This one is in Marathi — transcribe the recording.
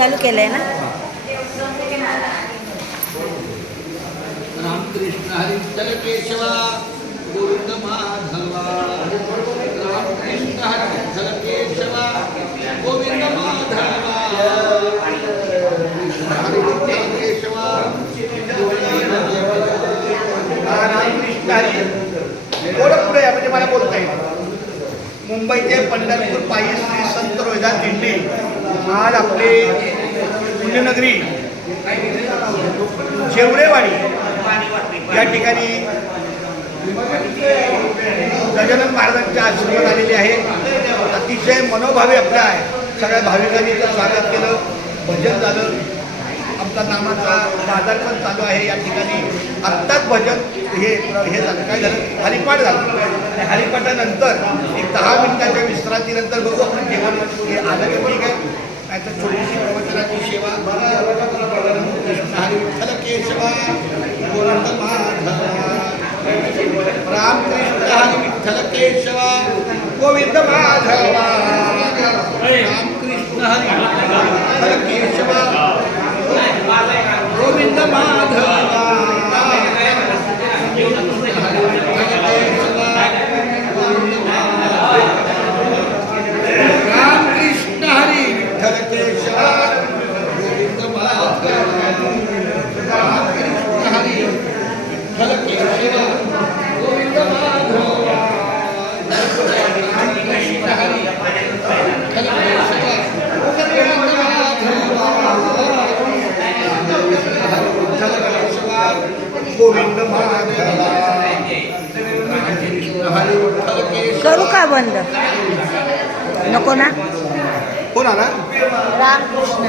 चालू केलंय ना. रामकृष्ण हरी विठ्ठल केशवा गोविंद माधवा. रामकृष्ण हरी विठ्ठल केशवा गोविंद माधवा. हरी विठ्ठल केशवा रामकृष्ण हरी. थोडं पुढे या म्हणजे मला बोलता येईल. मुंबईचे पंढरपूर पायी श्री संत रोहिदास दिंडी आज आपले पुण्यनगरी जेवरेवाडी या ठिकाणी गजानन महाराजांच्या आश्रमात आलेले आहे. अतिशय मनोभावे आपल्या सगळ्या भाविकांनी इथं स्वागत केलं. भजन झालं. आमचा नामाचा बाजार पण चालू आहे या ठिकाणी. आत्ताच भजन हे झालं. काय झालं? हरिपाठ झालं. आणि हरिपाठानंतर एक 10 मिनिटाच्या विश्रांतीनंतर बघू आपण जेवण हे आलं की ठीक आहे. नाहीतर छोटीशी प्रवचनाची सेवा. कृष्ण हरी विठ्ठल केशवा गोविंद माधवा. रामकृष्ण हरी विठ्ठल केशवा गोविंद माधवा. रामकृष्ण हरी विठ्ठल केशवा गोविंद माधवा. रामकृष्ण हरी विठ्ठल केशवा गोविंद माधवा. रामकृष्ण हरी विठ्ठल केशवा गोविंद माधवा. रामकृष्ण हरी विठ्ठल केशवा गोविंद माधवा. करू का बंद? नको ना. कोण आला? रामकृष्ण.